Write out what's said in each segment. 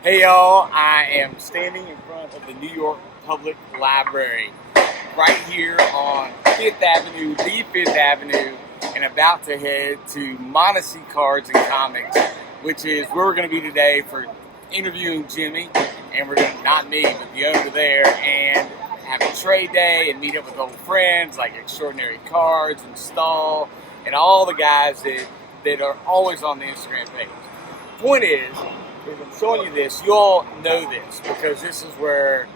Hey y'all, I am standing in front of the New York Public Library right here on 5th Avenue, the 5th Avenue, and about to head to Montasy Cards and Comics, which is where we're going to be today for interviewing Jimmy, and we're going to, not me, but the owner there, and have a trade day and meet up with old friends like Extraordinary Cards and Stall, and all the guys that are always on the Instagram page. Point is I'm showing you this, you all know this because this is where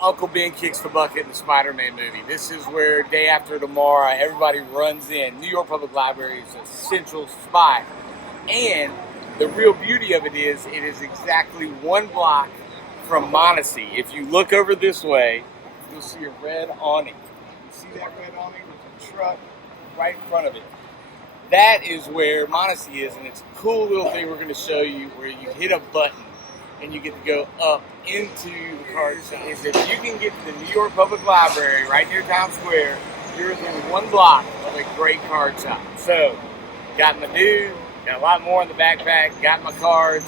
Uncle Ben kicks the bucket in the Spider-Man movie. This is where day after tomorrow everybody runs in. New York Public Library is a central spot. And the real beauty of it is exactly one block from Montasy. If you look over this way, you'll see a red awning. You see that red awning? There's a truck right in front of it. That is where Montasy is, and it's a cool little thing we're going to show you where you hit a button and you get to go up into the card shop. If you can get to the New York Public Library right near Times Square, you're within one block of a great card shop. So, got my dude, got a lot more in the backpack, got my cards,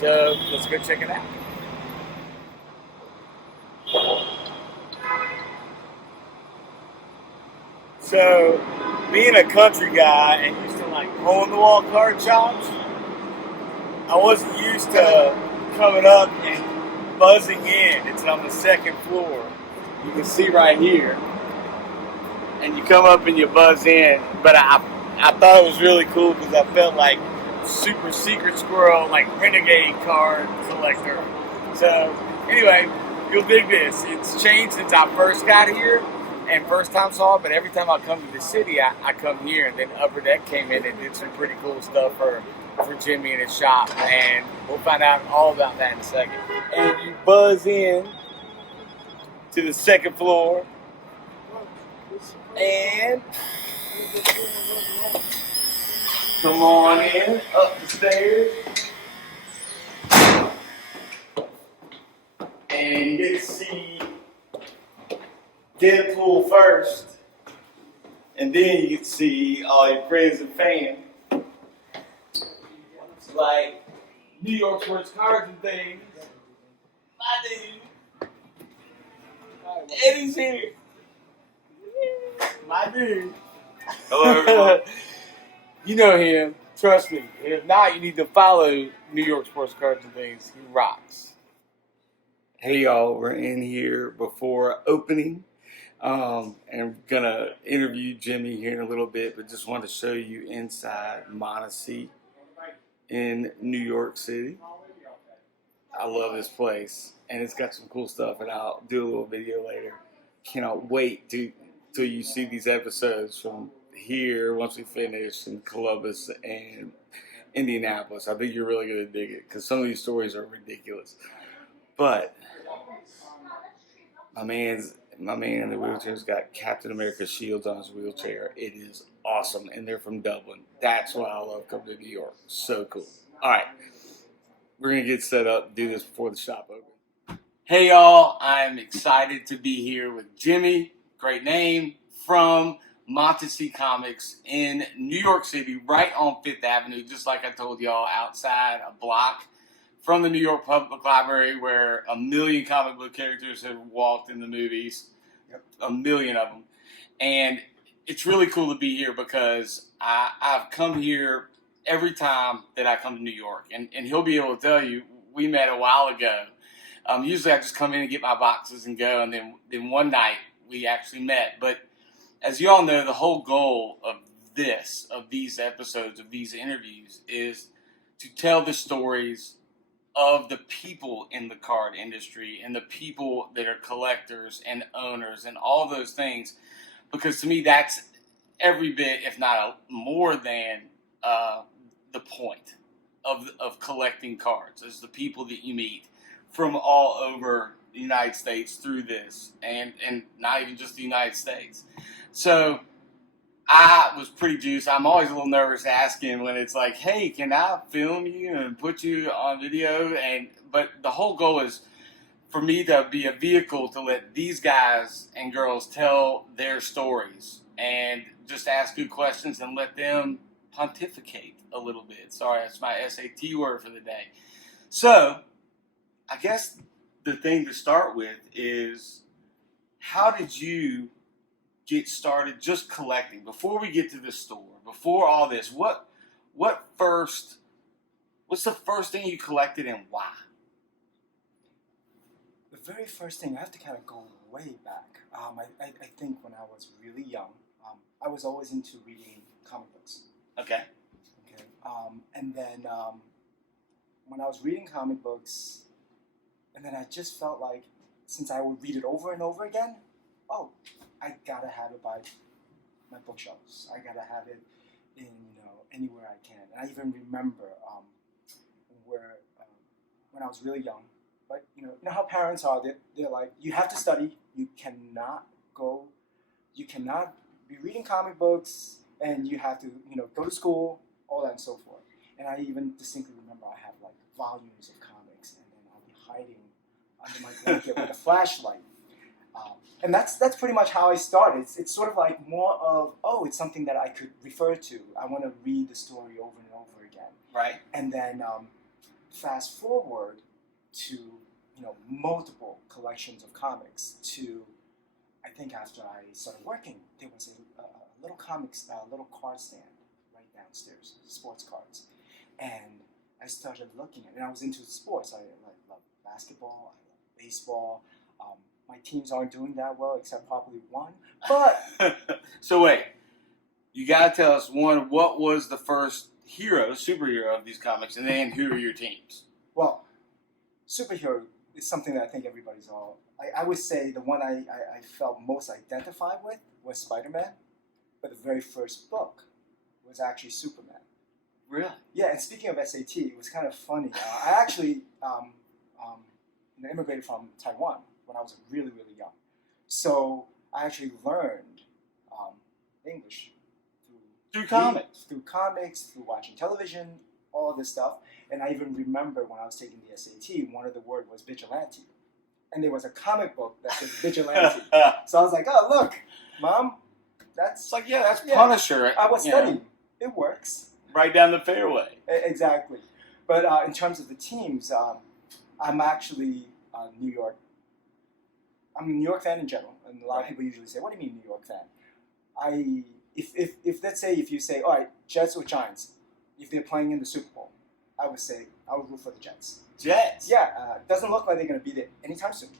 so let's go check it out. So, being a country guy and used to like hole-in-the-wall card shops, I wasn't used to coming up and buzzing in. It's on the second floor. You can see right here. And you come up and you buzz in. But I thought it was really cool because I felt like super secret squirrel, like renegade card collector. So anyway, you'll dig this. It's changed since I first got here and first time saw it, but every time I come to the city, I come here. And then Upper Deck came in and did some pretty cool stuff for Jimmy and his shop, and we'll find out all about that in a second. And you buzz in to the second floor, and come on in, up the stairs, and you get to see Deadpool first, and then you get to see all your friends and fans. Like New York Sports Cards and things. My dude. Eddie's here. My dude. Hello, everyone. You know him. Trust me. If not, you need to follow New York Sports Cards and things. He rocks. Hey, y'all. We're in here before opening. And gonna interview Jimmy here in a little bit, but just wanted to show you inside Montasy in New York City. I love this place, and it's got some cool stuff, and I'll do a little video later. Cannot wait till you see these episodes from here once we finish in Columbus and Indianapolis. I think you're really going to dig it because some of these stories are ridiculous. But my man in the wheelchair's got Captain America shields on his wheelchair. It is awesome, and they're from Dublin. That's why I love coming to New York. So cool. All right, we're gonna get set up, do this before the shop opens. Hey y'all, I'm excited to be here with Jimmy. Great name, from Montasy Comics in New York City, right on 5th Avenue, just like I told y'all, outside a block from the New York Public Library, where a million comic book characters have walked in the movies, a million of them. And it's really cool to be here because I've come here every time that I come to New York. And he'll be able to tell you, we met a while ago. Usually I just come in and get my boxes and go, and then one night we actually met. But as you all know, the whole goal of these episodes, of these interviews, is to tell the stories of the people in the card industry and the people that are collectors and owners and all those things, because to me that's every bit, if not more than the point of collecting cards, is the people that you meet from all over the United States through this, and not even just the United States. So I was pretty juiced. I'm always a little nervous asking when it's like, hey, can I film you and put you on video? But the whole goal is for me to be a vehicle to let these guys and girls tell their stories and just ask good questions and let them pontificate a little bit. Sorry, that's my SAT word for the day. So I guess the thing to start with is, how did you get started just collecting? Before we get to the store, before all this, what's the first thing you collected and why? The very first thing, I have to kind of go way back. I think when I was really young, I was always into reading comic books. Okay. Okay. And then when I was reading comic books, and then I just felt like, since I would read it over and over again, oh, I gotta have it by my bookshelves. I gotta have it in anywhere I can. And I even remember when I was really young. But you know how parents are. They're like, you have to study. You cannot be reading comic books, and you have to go to school, all that and so forth. And I even distinctly remember I have like volumes of comics, and then I'll be hiding under my blanket with a flashlight. And that's pretty much how I started. It's sort of like more of, it's something that I could refer to. I want to read the story over and over again. Right. And then fast forward to multiple collections of comics. To, I think after I started working, there was a little little card stand right downstairs, sports cards, and I started looking at it. And I was into sports. I love basketball. I love baseball. My teams aren't doing that well, except probably one. But So wait, you gotta tell us, one, what was the first superhero of these comics, and then who are your teams? well, superhero is something that I think everybody's all. I would say the one I felt most identified with was Spider-Man, but the very first book was actually Superman. Really? Yeah, and speaking of SAT, it was kind of funny. I actually immigrated from Taiwan when I was really, really young. So I actually learned English Through comics. through comics, through watching television, all this stuff. And I even remember when I was taking the SAT, one of the words was vigilante. And there was a comic book that said vigilante. So I was like, oh, look, Mom, that's... It's like, that's Punisher. I was studying. It works. Right down the fairway. Exactly. But in terms of the teams, I'm actually New York. I'm a New York fan in general, and a lot of people usually say, "What do you mean New York fan?" If let's say if you say, "All right, Jets or Giants," if they're playing in the Super Bowl, I would say I would root for the Jets. Jets. Yeah, doesn't look like they're going to be there anytime soon.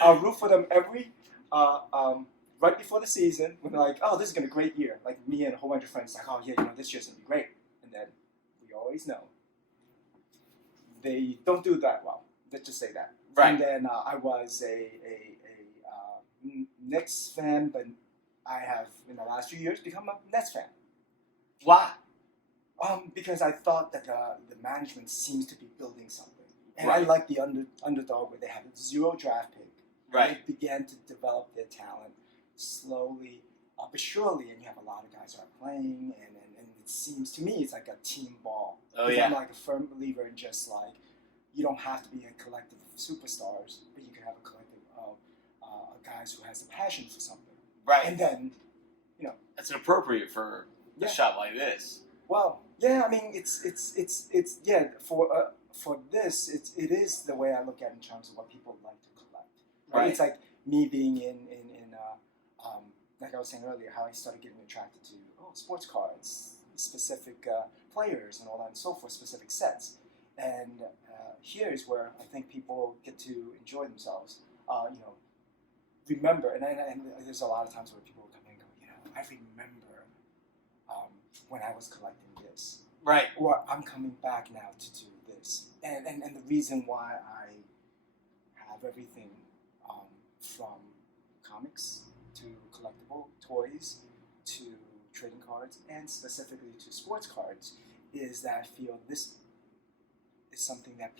I'll root for them every right before the season when they're like, "Oh, this is going to be a great year." Like me and a whole bunch of friends, like, "Oh yeah, this year's going to be great," and then we always know they don't do that well. Let's just say that. Right. And then I was a Knicks fan, but I have in the last few years become a Nets fan. Why? Because I thought that the management seems to be building something, and Right. I like the underdog where they have a 0 draft pick. Right. They began to develop their talent slowly, but surely, and you have a lot of guys who are playing, and it seems to me it's like a team ball. Oh, 'Cause yeah. I'm like a firm believer in just like, you don't have to be a collective of superstars, but you can have a collective of guys who has a passion for something. Right. And then, That's inappropriate for a Yeah. shot like this. well, yeah, I mean, it's for this, it is the way I look at it in terms of what people like to collect. Right? Right. It's like me being in like I was saying earlier, how I started getting attracted to sports cards, specific players, and all that and so forth, specific sets. And here's where I think people get to enjoy themselves. Remember, and there's a lot of times where people will come in and go, I remember when I was collecting this. Right. Or I'm coming back now to do this. And the reason why I have everything from comics to collectible toys to trading cards and specifically to sports cards is that I feel this is something that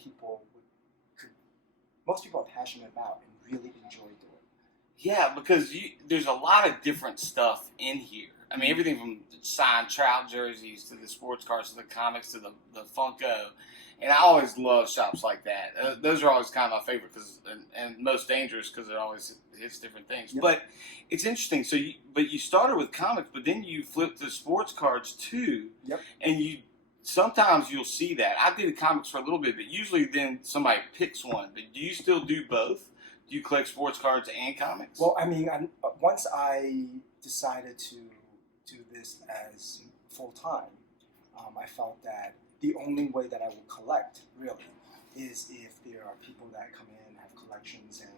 most people are passionate about and really enjoy doing. Yeah, because there's a lot of different stuff in here. I mean, everything from signed Trout jerseys to the sports cards to the comics to the Funko. And I always love shops like that. Those are always kind of my favorite and most dangerous because it always hits different things. Yep. But it's interesting. But you started with comics, but then you flipped to sports cards too. Yep. And sometimes you'll see that. I did comics for a little bit, but usually then somebody picks one. But do you still do both? Do you collect sports cards and comics? Well, I mean, once I decided to do this as full time, I felt that the only way that I will collect really is if there are people that come in, have collections, and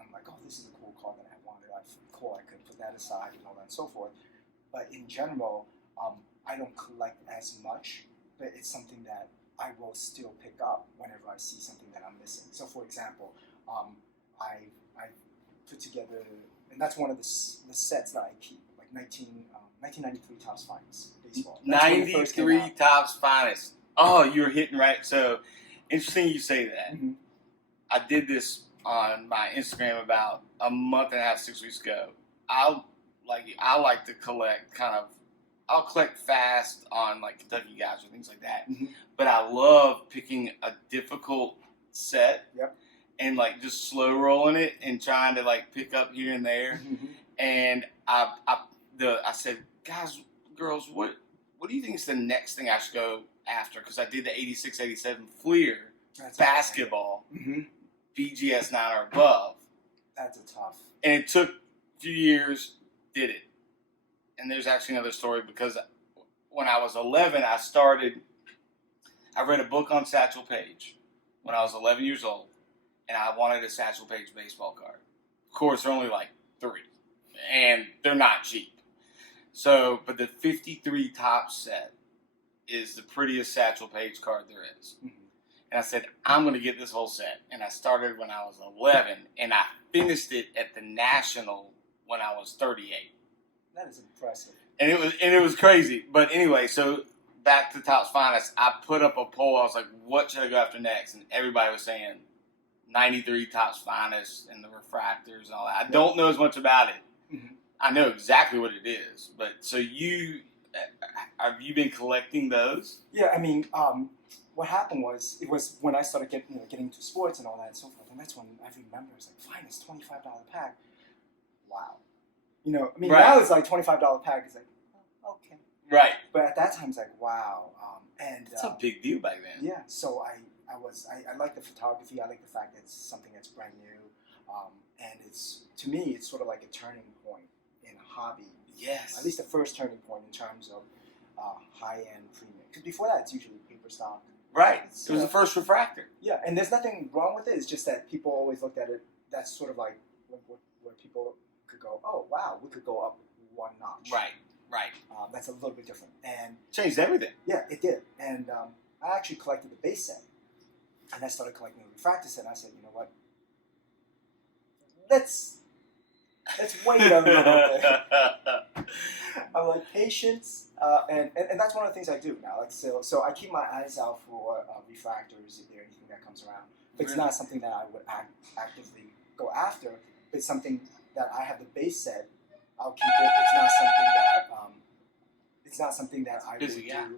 I'm like, oh, this is a cool card that I wanted. Cool, I could put that aside and all that and so forth. But in general, I don't collect as much, but it's something that I will still pick up whenever I see something that I'm missing. So, for example, I put together, and that's one of the sets that I keep, like 1993 Topps Finest baseball. That's when it first came 93 out. Topps Finest. Oh, you're hitting right. So interesting you say that. Mm-hmm. I did this on my Instagram about a month and a half, 6 weeks ago. I like to collect I'll collect fast on like Kentucky guys or things like that. Mm-hmm. But I love picking a difficult set. Yep. And like just slow rolling it and trying to like pick up here and there. Mm-hmm. And I said, guys, girls, what do you think is the next thing I should go after? Because I did the 86, 87 Fleer That's basketball, Mm-hmm. BGS 9 or above. That's a tough. And it took a few years, did it. And there's actually another story because when I was 11, I read a book on Satchel Paige when I was 11 years old. And I wanted a Satchel Paige baseball card. Of course, they're only like 3. And they're not cheap. So, but the 53 Topps set is the prettiest Satchel Paige card there is. Mm-hmm. And I said, I'm going to get this whole set. And I started when I was 11. And I finished it at the National when I was 38. That is impressive. And it was crazy. But anyway, so back to Topps Finest, I put up a poll. I was like, what should I go after next? And everybody was saying 93 Topps Finest and the refractors and all that. I don't know as much about it. Mm-hmm. I know exactly what it is. But so have you been collecting those? Yeah, I mean, what happened was, it was when I started getting into sports and all that and so forth, and that's when I remember it's like, fine, it's $25 pack. Wow. I mean, Right. Now it's like $25 pack. It's like, oh, okay. Right. But at that time, it's like, wow. And It's a big deal back then. yeah, so I like the photography. I like the fact that it's something that's brand new. And to me, it's sort of like a turning point in hobby. Yes. At least the first turning point in terms of high-end premium. Because before that, it's usually paper stock. Right. It was the first refractor. Yeah, and there's nothing wrong with it. It's just that people always looked at it. That's sort of like where people could go, oh wow, we could go up one notch. Right. That's a little bit different, and Changed everything. yeah, it did. And I actually collected the base set, and I started collecting the refractor set. And I said, you know what? Let's wait a little bit. I'm like patience, and that's one of the things I do now. Like so I keep my eyes out for refractors if there's anything that comes around. But it's not something that I would actively go after. It's something that I have the base set. I'll keep it. It's not something that I would do.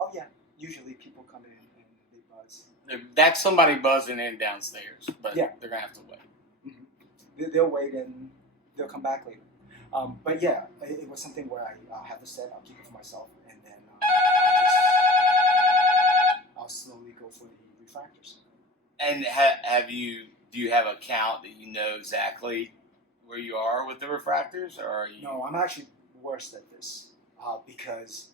Oh yeah, usually people come in and they buzz. That's somebody buzzing in downstairs, but Yeah. they're gonna have to wait. Mm-hmm. They'll wait and they'll come back later. But yeah, it was something where I have the set. I'll keep it for myself, and then I'll slowly go for the refractors. And do you have a count that you know exactly where you are with the refractors, or are you? No, I'm actually worse at this because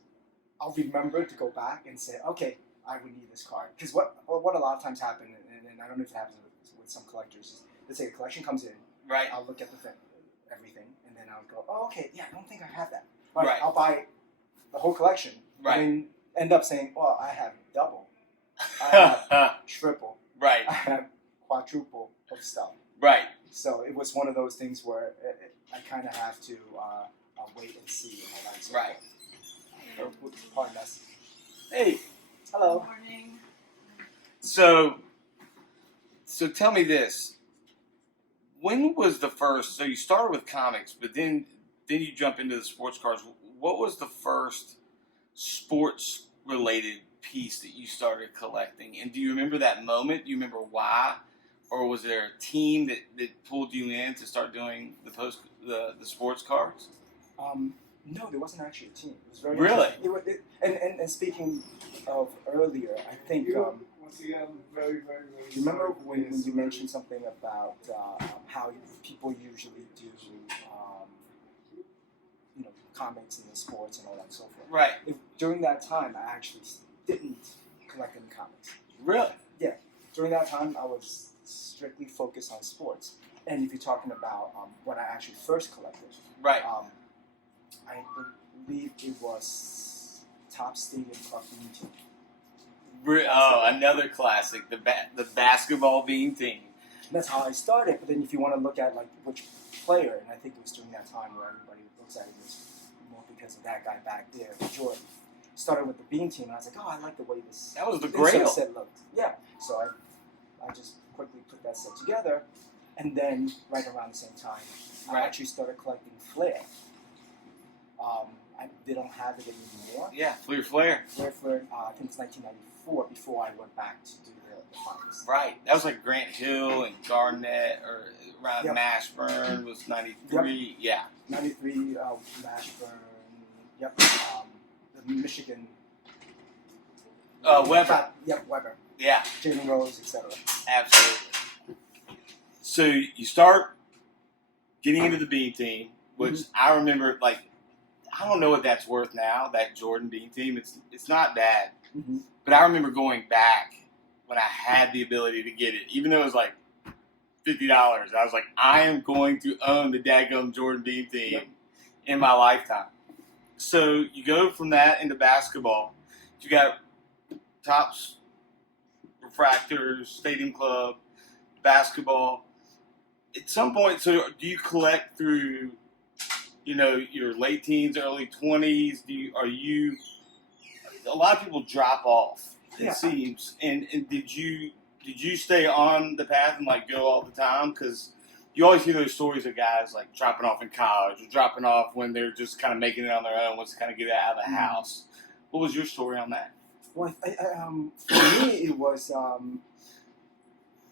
I'll remember to go back and say, okay, I would need this card. Because what a lot of times happens, and I don't know if it happens with some collectors, is let's say a collection comes in, Right. I'll look at everything, and then I'll go, oh, okay, yeah, I don't think I have that. But Right. I'll buy the whole collection, Right. and then end up saying, well, I have double, I have triple, Right. I have quadruple of stuff. Right. So it was one of those things where I kind of have to wait and see and all that. So Right. Pardon us. Hey. Hello. Morning. So tell me this. When was the first? So you started with comics, but then you jump into the sports cards. What was the first sports related piece that you started collecting? And do you remember that moment? Do you remember why? Or was there a team that pulled you in to start doing the sports cards? No, there wasn't actually a team. It was very Really? interesting. And speaking of earlier, I think remember when you mentioned something about how people usually do comics and the sports and all that and so forth. Right. During that time, I actually didn't collect any comics. Really? Yeah. During that time, I was strictly focused on sports. And if you're talking about what I actually first collected, Right. I believe it was Top Stadium Club Bean Team. Another classic, the basketball bean team. And that's how I started. But then if you want to look at like which player, and I think it was during that time where everybody looks at it as more because of that guy back there, Jordan. Started with the Bean Team, and I was like, oh, I like the way this. That was the this grail. set looked. Yeah. So I just quickly put that set together, and then right around the same time, I actually started collecting Flair. They don't have it anymore. Yeah, Flair. Flair, I think it's 1994 before I went back to do the comics. Right. That was like Grant Hill and Garnett, or around Yep. Mashburn was 93. Yep. Yeah. 93, Mashburn. Yep. The Michigan. Weber. Weber. Yeah. Jalen Rose, etc. Absolutely. So you start getting into the Bean Team, which I remember, like, I don't know what that's worth now, that Jordan Bean Team. It's not bad. Mm-hmm. But I remember going back when I had the ability to get it, even though it was like $50. I was like, I am going to own the daggum Jordan Bean Team in my lifetime. So you go from that into basketball. You got Tops, Refractors, Stadium Club, basketball. At some point, so do you collect through, your late teens, early 20s? A lot of people drop off, it seems. And did you stay on the path and like go all the time? Because you always hear those stories of guys like dropping off in college or dropping off when they're just kind of making it on their own, once to kind of get out of the house. What was your story on that? Well, for me, it was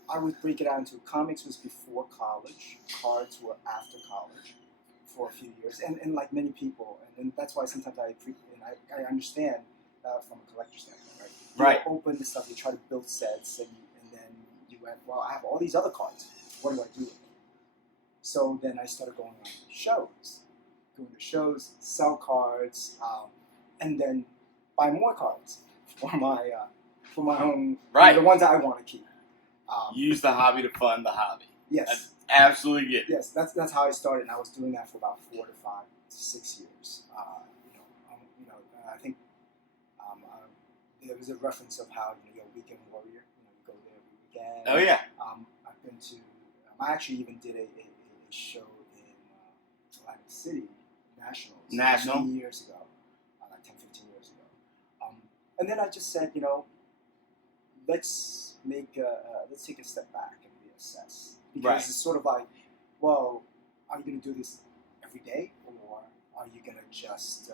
I would break it out into comics was before college, cards were after college for a few years, and like many people, and that's why sometimes I understand from a collector's standpoint, right? You open the stuff, you try to build sets, and then you went, well, I have all these other cards. What do I do with them? So then I started going to shows, sell cards, and then buy more cards for my own, the ones I want to keep. Use the hobby to fund the hobby. Yes. I absolutely get it. Yes, that's how I started, and I was doing that for about 4 to 5 to 6 years. I think there was a reference of how you're a weekend warrior. You go there every weekend. Oh yeah. I've been to. I actually even did a show in Atlantic City National many years ago, like 10, 15 years ago. And then I just said, let's take a step back and reassess. Because it's sort of like, well, are you going to do this every day, or are you going to just,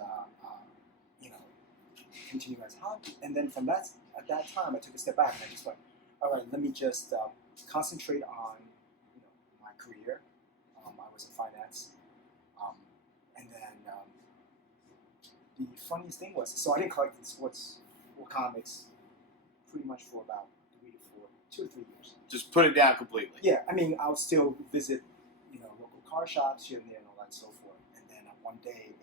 continue as a hobby? And then at that time, I took a step back and I just went, all right, let me just concentrate on, my career. I was in finance, and then the funniest thing was, so I didn't collect the sports or comics pretty much for about 2 or 3 years. Just put it down completely. Yeah, I mean, I'll still visit, local car shops here and there and all that and so forth. And then one day,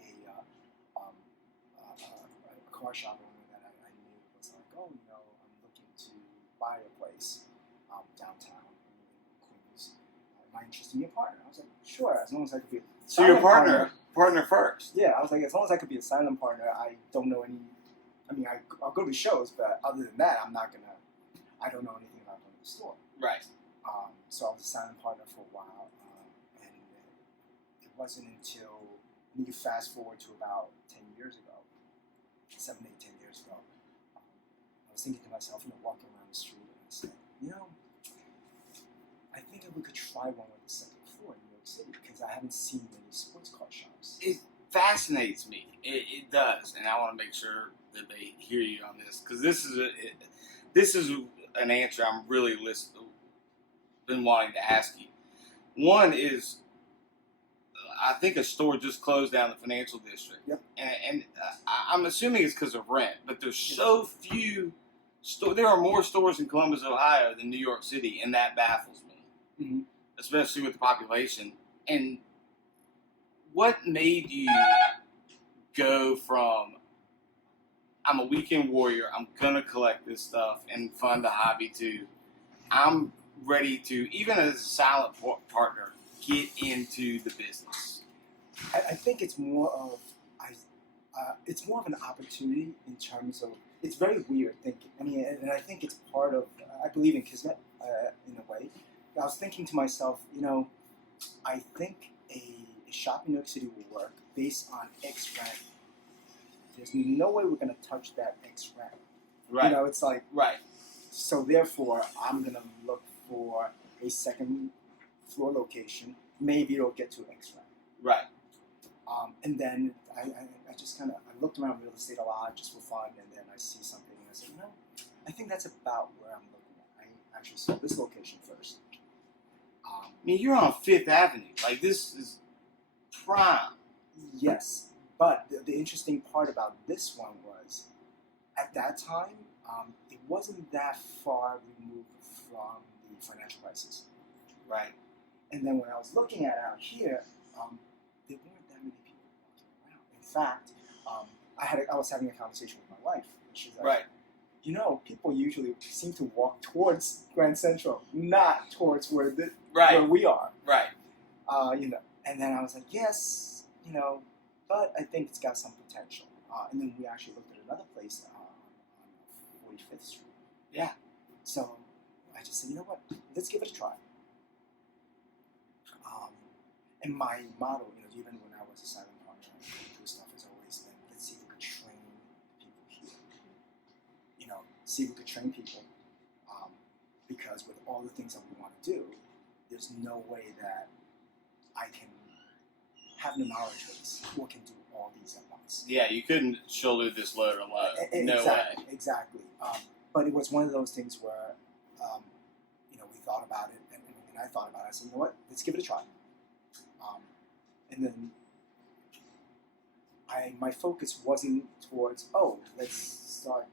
a car shop owner that I knew was like, oh, I'm looking to buy a place downtown in Queens. Am I interested in your partner? I was like, sure, as long as I could be a So your partner first. Yeah, I was like, as long as I could be a silent partner, I don't know any. I mean, I'll go to shows, but other than that, I don't know anything about going to the store. Right. So I was a silent partner for a while, and it wasn't until you fast forward to about 10 years ago, 7, 8, 10 years ago, I was thinking to myself, walking around the street, and I said, I think we could try one with the second floor in New York City, because I haven't seen many sports car shops. It fascinates me. It does, and I want to make sure that they hear you on this, because this is an answer I'm really been wanting to ask you. One is, I think a store just closed down the financial district. Yep. And I'm assuming it's because of rent, but there's so few. There are more stores in Columbus, Ohio than New York City, and that baffles me, Mm-hmm. especially with the population. And what made you go from I'm a weekend warrior, I'm gonna collect this stuff and fund a hobby to I'm ready to, even as a silent partner, get into the business? I think it's more of it's more of an opportunity in terms of it's very weird thinking. I mean, and I think it's part of I believe in kismet in a way. I was thinking to myself, I think a shop in New York City will work based on X rent. There's no way we're going to touch that X rent. Right. It's like Right. So therefore, I'm going to look for a second floor location. Maybe it'll get to X rent. Right. And then I just kind of I looked around real estate a lot just for fun, and then I see something and I said, I think that's about where I'm looking at. I actually saw this location first. I mean, you're on Fifth Avenue. Like, this is prime. Yes, but the interesting part about this one was, at that time, it wasn't that far removed from the financial crisis. Right. And then when I was looking at out here, there weren't that many people walking around. In fact, I was having a conversation with my wife, and she's like, Right. People usually seem to walk towards Grand Central, not towards where we are. Right. And then I was like, yes, but I think it's got some potential. And then we actually looked at another place on 45th Street. Yeah. So I just said, you know what, let's give it a try. And my motto, even when I was a silent partner and do stuff, has always been, let's see if we could train people here. See if we could train people. Because with all the things that we want to do, there's no way that I can have an knowledge base who can do all these at once. Yeah, you couldn't shoulder this load alone. No way. Exactly. But it was one of those things where, we thought about it, and I thought about it. I said, you know what, let's give it a try. And then my focus wasn't towards, let's start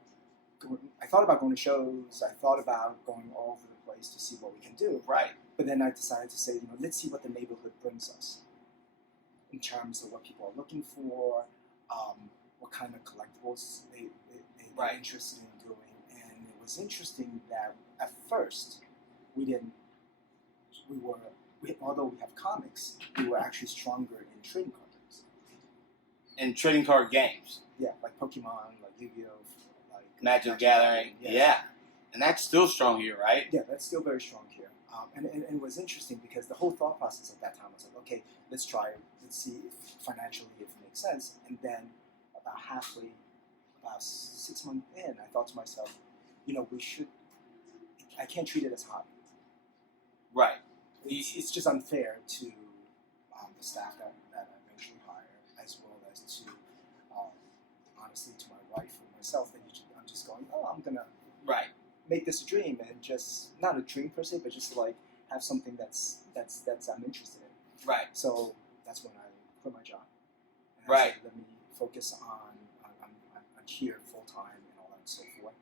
going. I thought about going to shows. I thought about going all over the place to see what we can do. Right. But then I decided to say, let's see what the neighborhood brings us in terms of what people are looking for, what kind of collectibles they're interested in doing. And it was interesting that at first although we have comics, we were actually stronger in trading card games. And trading card games. Yeah, like Pokemon, like Yu-Gi-Oh, like Magic the Gathering. Yes. Yeah. And that's still strong here, right? Yeah, that's still very strong here. And it was interesting because the whole thought process at that time was like, okay, let's try it. Let's see if financially if it makes sense. And then about 6 months in, I thought to myself, I can't treat it as hobby. Right. It's just unfair to the staff that I eventually hire, as well as to, honestly, to my wife and myself. I'm just going, I'm going to make this a dream, and just, not a dream per se, but just to, like, have something that's I'm interested in. Right. So that's when I quit my job. And Right. I said, let me focus on here full time and all that and so forth.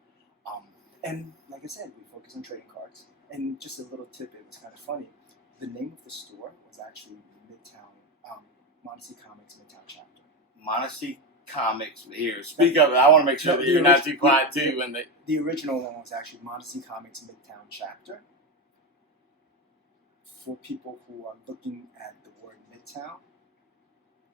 And like I said, we focus on trading cards. And just a little tidbit, it was kind of funny. The name of the store was actually Midtown, Montasy Comics Midtown Chapter. Montasy Comics. Here, speak up. I want to make sure that you're not too quiet too. The original one was actually Montasy Comics Midtown Chapter. For people who are looking at the word Midtown,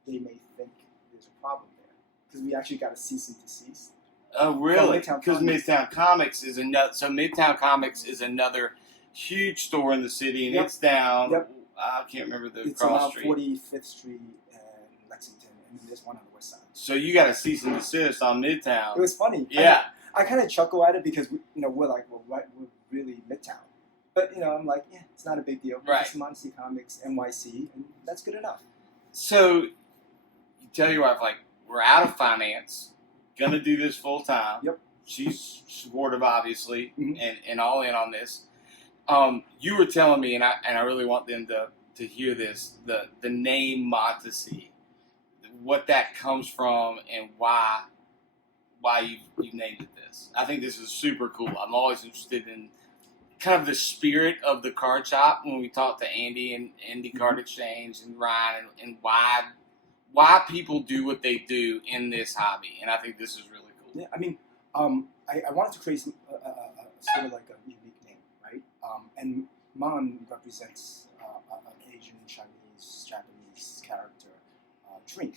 they may think there's a problem there. Because we actually got a cease and desist. Oh, really? Midtown Because Comics. Midtown Comics is another. So Midtown Comics is another huge store in the city, and it's down. Yep. I can't remember the It's cross around street. 45th Street and Lexington, and there's one on the west side. So you got a cease and desist on Midtown. It was funny. Yeah. I kind of chuckle at it because we're like, we're really Midtown, but I'm like, yeah, it's not a big deal. Right. It's Montasy Comics NYC, and that's good enough. So you tell your wife, like, we're out of finance, gonna do this full time. Yep. She's supportive, obviously, Mhm. and all in on this. You were telling me, and I really want them to to hear this, the name Montasy, what that comes from, and why you named it this. I think this is super cool. I'm always interested in kind of the spirit of the card shop when we talk to Andy and Indie Card Exchange and Ryan and why people do what they do in this hobby. And I think this is really cool. Yeah, I mean, I wanted to create sort of like a unique name, right? And Mon represents an Asian, Chinese, Japanese character, dream.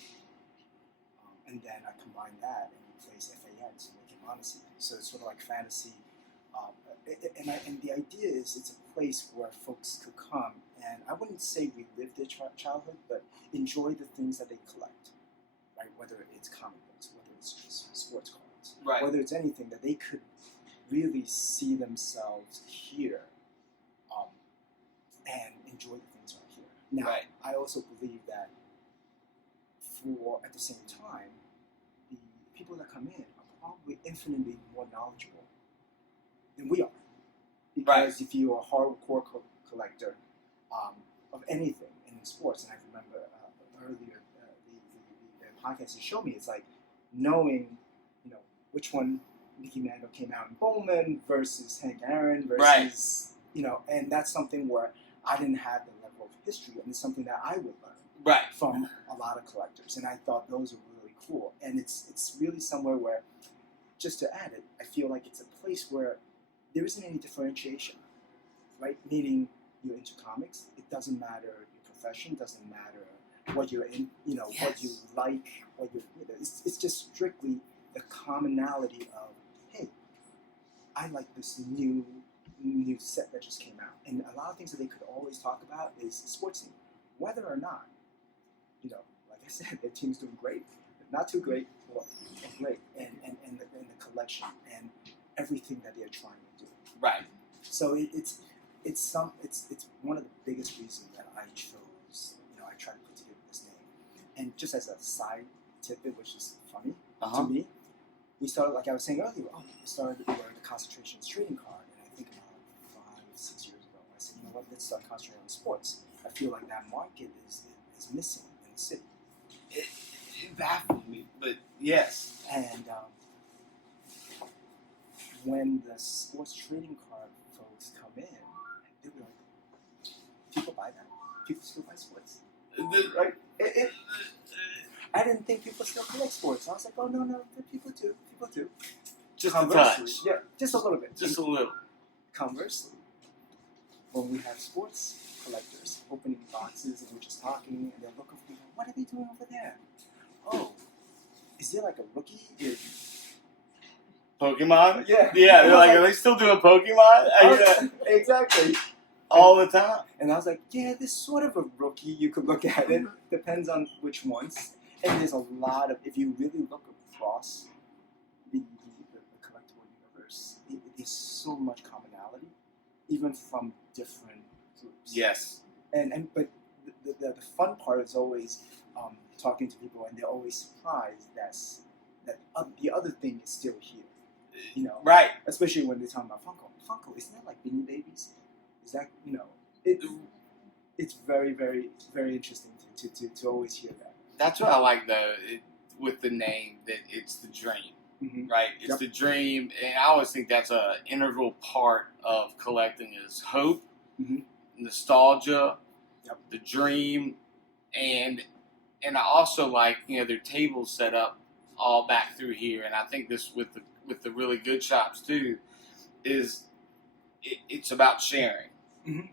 And then I combine that and replace FAN to make it Montasy. So it's sort of like fantasy. And the idea is it's a place where folks could come and I wouldn't say relive their childhood, but enjoy the things that they collect, right? Whether it's comic books, whether it's just sports cards, Right. whether it's anything that they could really see themselves here and enjoy the things right here. Now, Right. I also believe that at the same time, the people that come in are probably infinitely more knowledgeable than we are. Because if you're a hardcore collector of anything in sports, and I remember earlier the podcast you showed me, it's like knowing, which one Mickey Mantle came out in Bowman versus Hank Aaron versus, and that's something where I didn't have the level of history, and it's something that I would learn from a lot of collectors, and I thought those were really cool. And it's really somewhere where, just to add it, I feel like it's a place where there isn't any differentiation, right? Meaning you're into comics, it doesn't matter your profession, doesn't matter what you're in, what you like, it's just strictly the commonality of, hey, I like this new set that just came out. And a lot of things that they could always talk about is the sports team. Whether or not, like I said, their team's doing great, but not too great, or great, and the collection and everything that they're trying to do. Right. So it's one of the biggest reasons that I chose, I tried to put together this name. And just as a side tidbit, which is funny to me, we started, like I was saying earlier, we started wearing the Concentrations trading card, and I think about 5-6 years ago, I said, let's start concentrating on sports. I feel like that market is missing in the city. It baffled me, but yes. And when the sports trading card folks come in, they'll be like, people buy that? People still buy sports? Right? I didn't think people still collect sports. I was like, oh, no, people do. Just Conversely, a touch. yeah, just a little bit. Just a little. Conversely, when we have sports collectors opening boxes and we're just talking and they're looking for people, what are they doing over there? Oh, is there like a rookie in Pokemon? Yeah. Yeah, they're like, are they still doing Pokemon? Exactly. All the time. And I was like, yeah, there's sort of a rookie. You could look at it. Depends on which ones. And there's a lot of, if you really look across the collectible universe, there's so much commonality, even from different groups. Yes. But the fun part is always talking to people, and they're always surprised that the other thing is still here. Right. Especially when they're talking about Funko. Funko, isn't that like Beanie Babies? Is that, it's very, very, very interesting to always hear that. That's what I like, though, with the name, that it's the dream, right? It's the dream, and I always think that's an integral part of collecting is hope, nostalgia, the dream, and I also like, their tables set up all back through here, and I think this with the really good shops too, is it's about sharing,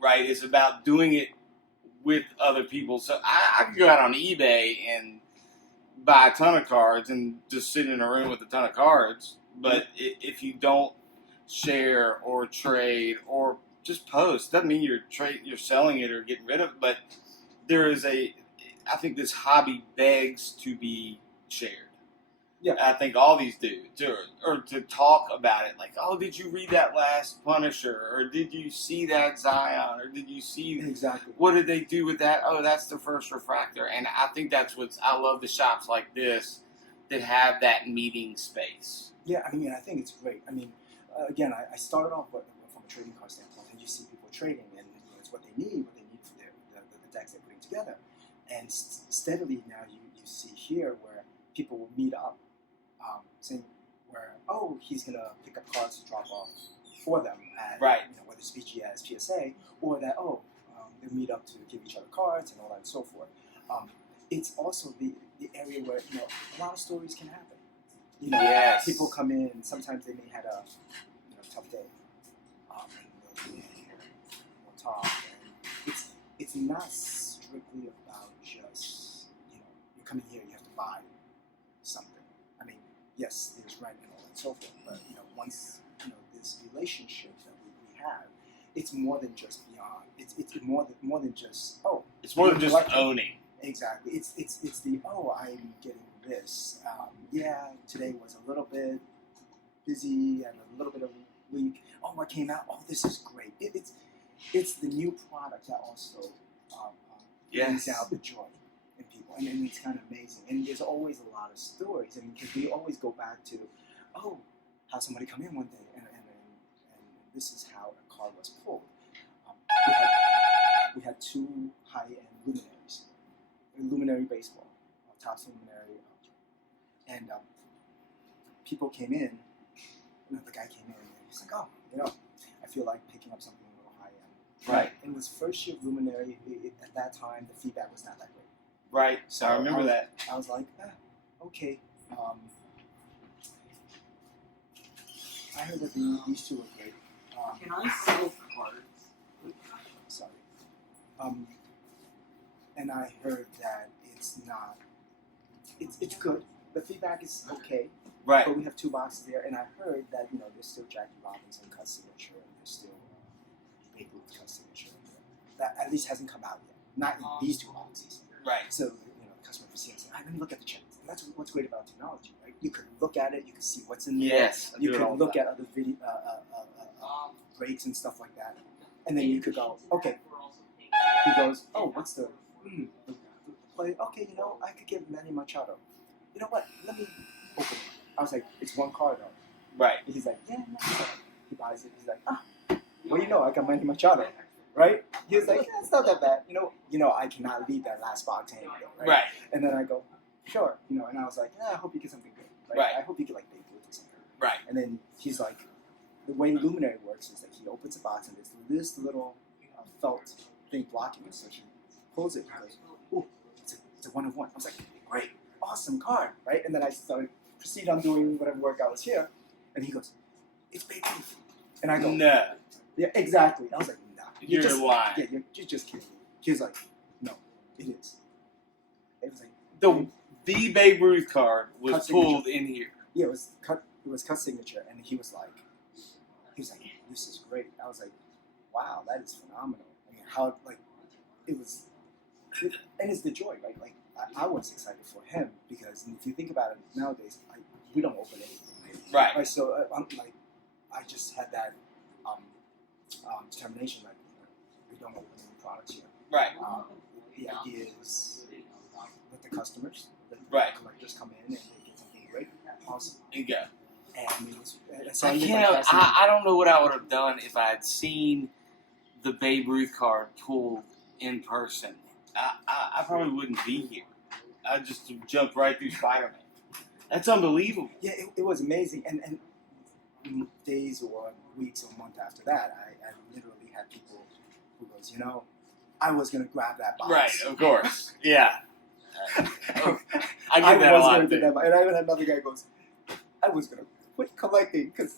right? It's about doing it with other people. So I could go out on eBay and buy a ton of cards and just sit in a room with a ton of cards, but if you don't share or trade or just post, doesn't mean you're selling it or getting rid of it, but there is I think this hobby begs to be shared. Yeah, I think all these do, or to talk about it, like, oh, did you read that last Punisher, or did you see that Zion, or did you see exactly what did they do with that? Oh, that's the first refractor, and I think that's I love the shops like this that have that meeting space. Yeah, I mean, I think it's great. I mean, again, I started off from a trading card standpoint, and you see people trading, and it's what they need for the decks together. And steadily now you see here where people will meet up, saying where, oh, he's going to pick up cards to drop off for them at, Right. whether it's BGS, PSA, or that, they meet up to give each other cards and all that and so forth. It's also the area where, a lot of stories can happen. Yes. People come in, sometimes they may have a tough day. And we'll talk. And it's not strictly about just, you're coming here, you have to buy something. I mean, yes, there's rent and all that and so forth, but, once, this relationship that we have, it's more than just beyond. It's more than just, It's more than just collecting. owning. Exactly. It's the, I'm getting this. Yeah, today was a little bit busy and a little bit of a week. Oh, what came out? Oh, this is great. It's the new product that also brings out the joy in people, and it's kind of amazing. And there's always a lot of stories, because we always go back to, how somebody come in one day and this is how a card was pulled. We had two high-end luminaries. Luminary baseball, Topps luminary, and people came in. The guy came in and he's like, I feel like picking up something a little high end. Right. It was first year luminary. At that time, the feedback was not that great. Right. So I remember that. I was like, okay. I heard that these two were great. Can I sell cards? Sorry. And I heard that it's not. It's good. The feedback is okay. Right. But we have two boxes there, and I heard that there's still Jackie Robinson cut signature, and there's still Babe Ruth cut signature. That at least hasn't come out yet. Not in these two boxes. Right. So the customer can see. Let me look at the checks. And that's what's great about technology, right? You could look at it. You can see what's in there. Yes. You could look at other video breaks and stuff like that, and then you could go, okay. He goes, what's the play? Okay, I could give Manny Machado. You know what? Let me open it. I was like, it's one card though. Right. And he's like, yeah, no. He buys it. He's like, I got Manny Machado, right? He was like, yeah, it's not that bad. I cannot leave that last box hanging, right? And then I go, sure, and I was like, I hope you get something good, right? I hope you get like Babe Ruth or something. Right. And then he's like, the way Luminary works is that he opens a box and there's this little felt thing blocking it, so he pulls it. He goes, ooh, it's a 1-of-1. I was like, great, awesome card, right? And then I proceed on doing whatever work I was here, and he goes, it's Babe Ruth. And I go, no. Yeah, exactly. I was like, nah. You're lying. Yeah, you're just kidding me. He was like, no, it is. It was like, The Babe Ruth card was Cut pulled signature. in here. yeah, it was cut signature, and he was like, this is great. I was like, wow, that is phenomenal. I mean, how, and it's the joy, right? Like, I was excited for him, because if you think about it nowadays, we don't open anything. Right. So, I just had that determination, like, we don't open any products here. Right. The idea is let the customers, the collectors come in and they get something great, awesome. You go. And it was, I don't know what I would have done if I had seen the Babe Ruth card pulled in person. I probably wouldn't be here. I'd just jump right through Spider-Man. That's unbelievable. Yeah, it was amazing. And days or weeks or month after that, I literally had people who goes, I was going to grab that box. Right, of course. Yeah. I get I that a was lot. going to do that. And I even had another guy who goes, I was going to quit collecting because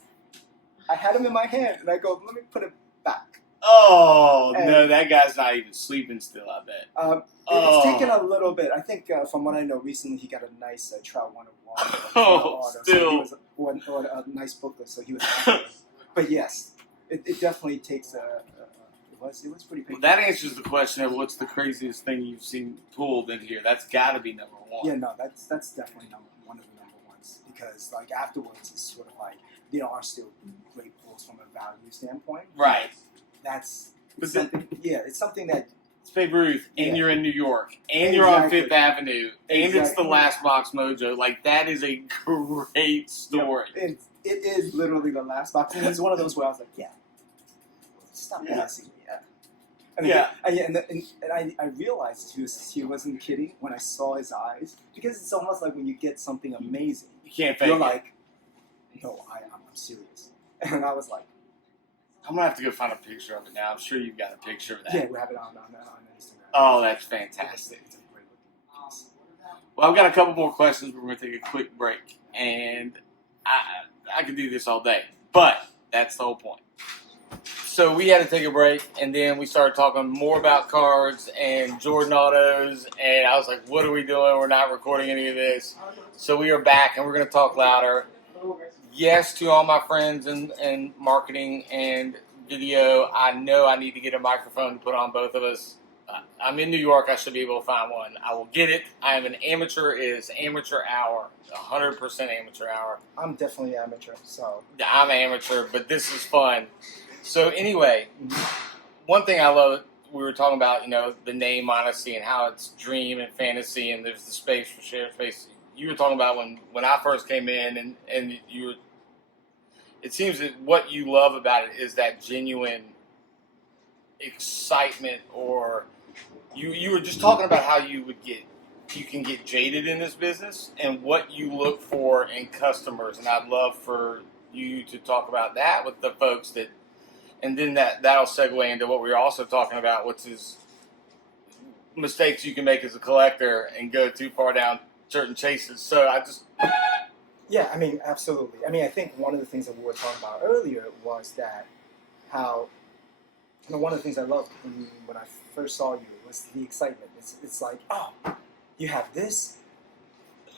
I had him in my hand. And I go, let me put it back. Oh, And- no, that guy's not even sleeping still, I bet. It's taken a little bit. I think from what I know, recently he got a nice Trout 101. Oh, still. Or a nice booklet, so he was happy. But yes, it definitely takes it was pretty Well, big. that answers the question of what's the craziest thing you've seen pulled in here. That's got to be number one. Yeah, no, that's definitely one of the number ones, because like afterwards it's sort of like there are still great pulls from a value standpoint. Right. That's But it's something. It's something that It's Babe Ruth, and Yeah. you're in New York, and you're on Exactly. Fifth Avenue, and it's the Exactly. Last Box Mojo. Like, that is a great story. it is literally the last box, and it's one of those where I was like, yeah, stop Yeah. messing me. Yeah. And Yeah. I realized he wasn't kidding when I saw his eyes, because it's almost like when you get something amazing, You can't fake you're it. like, no, I'm serious. And I was like, I'm gonna have to go find a picture of it now. I'm sure you've got a picture of that. yeah, we have it on Instagram. Oh, that's fantastic. It's a great looking piece. Well, I've got a couple more questions. We're going to take a quick break, and I could do this all day, but that's the whole point. So we had to take a break, and then we started talking more about cards and Jordan autos, and I was like, what are we doing? We're not recording any of this. So we are back, and we're going to talk louder. Yes, to all my friends in marketing and video, I know I need to get a microphone to put on both of us. I'm in New York. I should be able to find one. I will get it. I am an amateur. It is amateur hour, 100% amateur hour. I'm definitely amateur, so. I'm amateur, but this is fun. So anyway, one thing I love, we were talking about, the name Montasy and how it's dream and fantasy, and there's the space for shared space. You were talking about when I first came in, and you were. It seems that what you love about it is that genuine excitement, or you were just talking about how you can get jaded in this business and what you look for in customers, and I'd love for you to talk about that with the folks that, and then that'll segue into what we were also talking about, which is mistakes you can make as a collector and go too far down certain chases. So Yeah, I mean, absolutely. I mean, I think one of the things that we were talking about earlier was that how, one of the things I loved when I first saw you was the excitement. It's like, oh, you have this,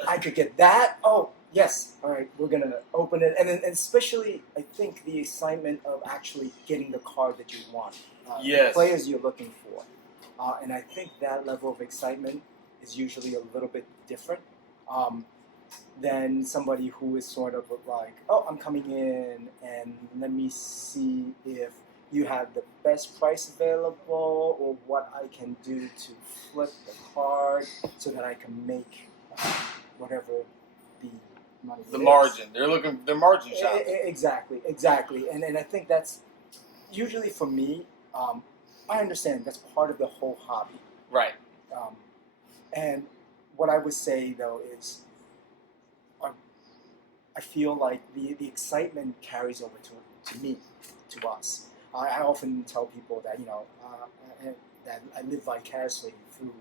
I could get that. Oh, yes, all right, we're gonna open it, and then especially I think the excitement of actually getting the card that you want, yes, the players you're looking for, and I think that level of excitement is usually a little bit different. Than somebody who is sort of like, oh, I'm coming in and let me see if you have the best price available or what I can do to flip the card so that I can make whatever the money the is. margin. They're margin shopping. Exactly. And I think that's usually for me, I understand that's part of the whole hobby. Right. And what I would say though is, I feel like the excitement carries over to me, to us. I often tell people that that I live vicariously through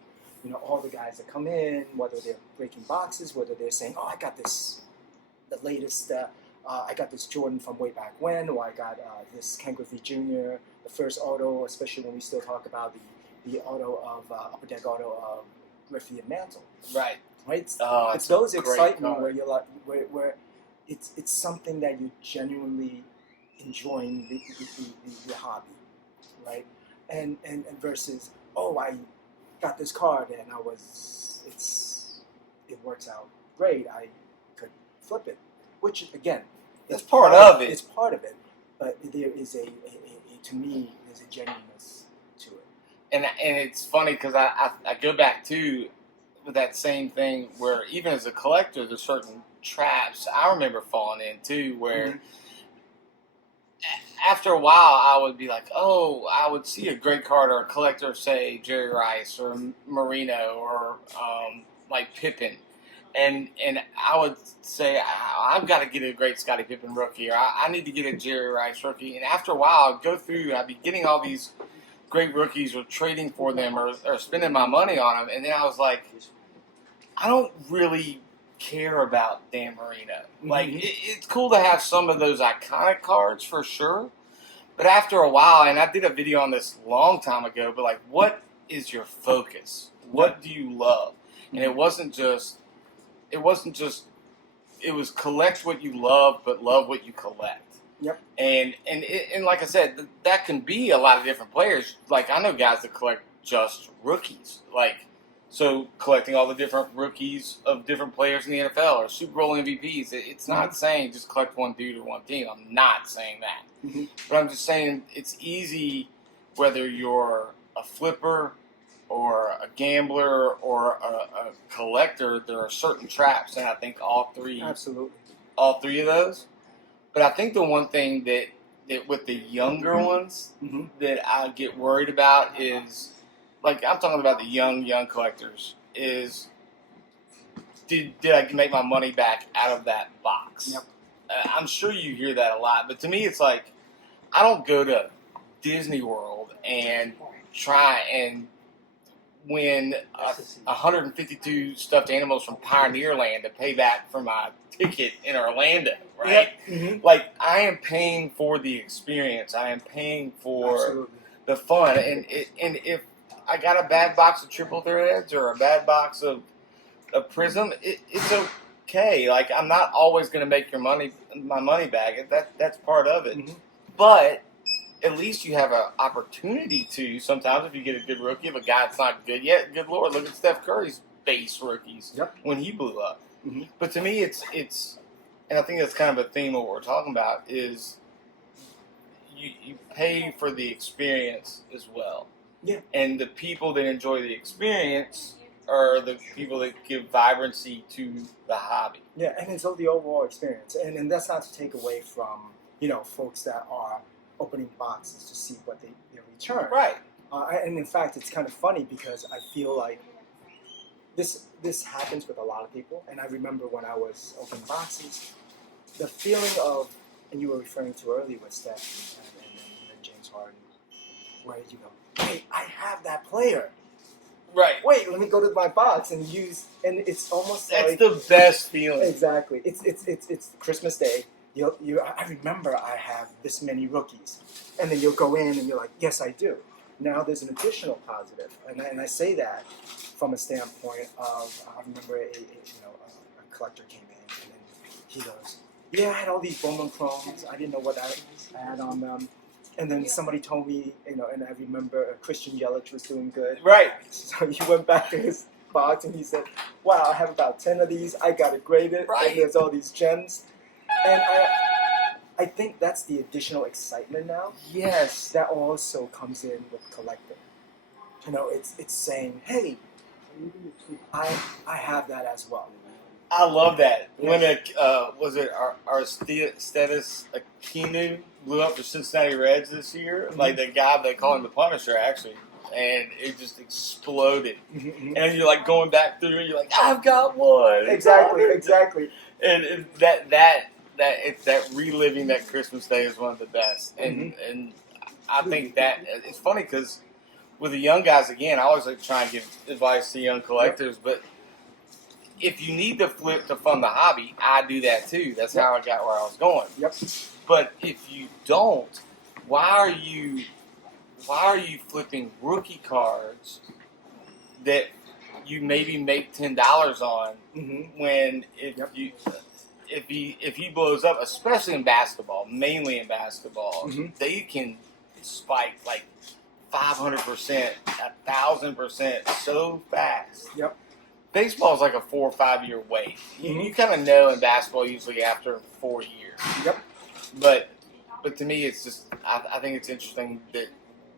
all the guys that come in, whether they're breaking boxes, whether they're saying, oh, I got this, the latest, I got this Jordan from way back when, or I got this Ken Griffey Jr., the first auto, especially when we still talk about the auto of Upper Deck auto of Griffey and Mantle. Right. Right. Oh, it's those excitement card. where you're like where it's something that you genuinely enjoying the hobby, right? And versus, oh, I got this card and it works out great. I could flip it, which again, that's part of it. It's part of it, but there is to me, there's a genuineness to it. And it's funny because I go back to that same thing where even as a collector, there's certain traps I remember falling in too, where after a while I would be like, oh, I would see a great card or a collector, say Jerry Rice or Marino or like Pippen, and I would say I've got to get a great Scottie Pippen rookie, or I need to get a Jerry Rice rookie, and after a while I'd go through and I'd be getting all these great rookies or trading for them or spending my money on them, and then I was like, I don't really care about Dan Marino. Like, it's cool to have some of those iconic cards for sure, but after a while, and I did a video on this a long time ago, but like, what is your focus? What do you love? And it was collect what you love, but love what you collect. Yep. And like I said, that can be a lot of different players. Like, I know guys that collect just rookies, like, so collecting all the different rookies of different players in the NFL or Super Bowl MVPs. It's not saying just collect one dude or one team. I'm not saying that. But I'm just saying it's easy whether you're a flipper or a gambler or a collector. There are certain traps, and I think all three of those. But I think the one thing that that with the younger ones Mm-hmm. that I get worried about is, like, I'm talking about the young collectors, is did I make my money back out of that box? Yep. I'm sure you hear that a lot, but to me it's like, I don't go to Disney World and try and win 152 stuffed animals from Pioneerland to pay back for my ticket in Orlando, right? Yep. Mm-hmm. Like, I am paying for the experience. I am paying for Absolutely. the fun. And if I got a bad box of triple threads or a bad box of Prism, it's okay. Like, I'm not always going to make my money back. That's part of it. Mm-hmm. But at least you have an opportunity to, sometimes, if you get a good rookie, if a guy that's not good yet, good Lord, look at Steph Curry's base rookies Yep. when he blew up. Mm-hmm. But to me, it's, and I think that's kind of a theme of what we're talking about, is you pay for the experience as well. Yeah. And the people that enjoy the experience are the people that give vibrancy to the hobby. Yeah, and it's all the overall experience, and that's not to take away from folks that are opening boxes to see what they return. Right. And in fact, it's kind of funny because I feel like this happens with a lot of people. And I remember when I was opening boxes, the feeling of, and you were referring to earlier with Steph and James Harden, where you go, hey, I have that player. Right. Wait, let me go to my box and use, and it's almost That's like the best feeling. exactly. It's Christmas Day. I remember I have this many rookies, and then you'll go in and you're like, yes, I do. Now there's an additional positive, and I say that from a standpoint of, I remember a collector came in and then he goes, yeah, I had all these Bowman Chromes. I didn't know what I had on them. And then somebody told me, and I remember Christian Yelich was doing good. Right. So he went back to his box and he said, wow, I have about 10 of these. I got it graded. Right. And there's all these gems. And I think that's the additional excitement now. Yes. That also comes in with collecting. It's saying, hey, I have that as well. I love that. Yeah. When was it our status Akinu blew up for Cincinnati Reds this year? Mm-hmm. Like the guy they call him the Punisher, actually, and it just exploded. Mm-hmm. And you're like going back through, and you're like, I've got one. Exactly. And that reliving that Christmas Day is one of the best. And I think that it's funny because with the young guys, again, I always like to try and give advice to young collectors, but if you need to flip to fund the hobby, I do that too. That's how I got where I was going. Yep. But if you don't, why are you flipping rookie cards that you maybe make $10 on Mm-hmm. when if he blows up, especially in basketball, mainly in basketball, Mm-hmm. they can spike like 500%, 1,000% so fast. Yep. Baseball is like a 4 or 5 year wait. Mm-hmm. You kind of know in basketball usually after 4 years. Yep. But to me, it's just I think it's interesting that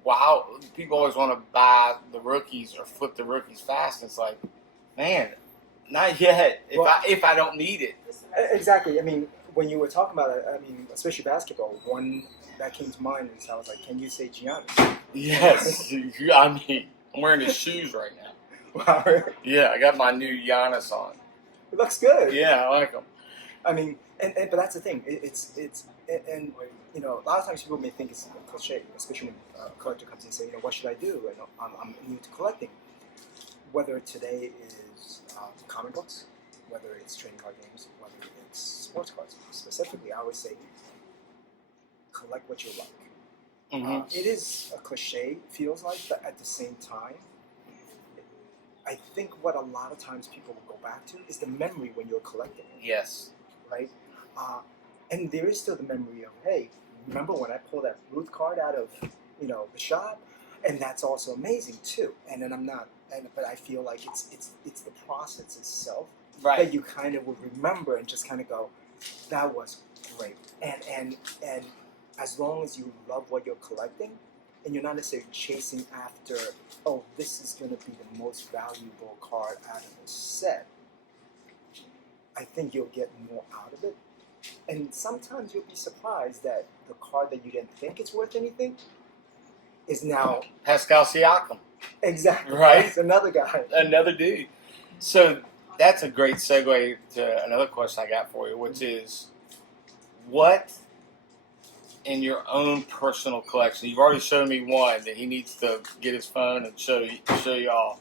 wow, people always want to buy the rookies or flip the rookies fast. It's like, man, not yet. If I don't need it. Exactly. I mean, when you were talking about it, I mean, especially basketball, one that came to mind is I was like, can you say Giannis? Yes. I mean, I'm wearing his shoes right now. Wow. Yeah, I got my new Giannis on. It looks good. Yeah, I like them. I mean, but that's the thing. It's a lot of times people may think it's a cliche, especially when a collector comes in and say, what should I do? And I'm new to collecting. Whether today is comic books, whether it's trading card games, whether it's sports cards specifically, I always say collect what you like. Mm-hmm. It is a cliche, feels like, but at the same time, I think what a lot of times people will go back to is the memory when you're collecting. Yes. Right? And there is still the memory of, hey, remember when I pulled that Ruth card out of, the shop? And that's also amazing too. And then but I feel like it's the process itself that you kind of would remember and just kind of go, that was great. And as long as you love what you're collecting, and you're not necessarily chasing after, oh, this is going to be the most valuable card out of the set, I think you'll get more out of it. And sometimes you'll be surprised that the card that you didn't think is worth anything is now Pascal Siakam, exactly right? That's another guy. Another dude. So that's a great segue to another question I got for you, which is, what in your own personal collection? You've already shown me one that he needs to get his phone and show y'all.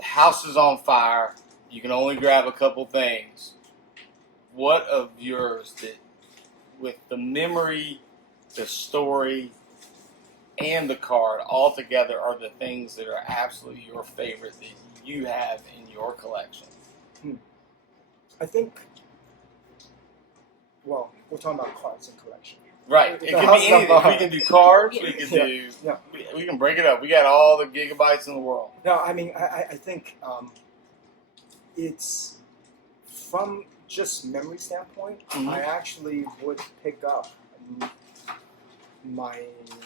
House is on fire. You can only grab a couple things. What of yours that, with the memory, the story, and the card all together, are the things that are absolutely your favorite that you have in your collection? I think, well, we're talking about cards and collection. Right. It can be anything. We can do cards. We can do. Yeah. We can break it up. We got all the gigabytes in the world. No, I mean, I think it's from just memory standpoint. Mhm. I actually would pick up my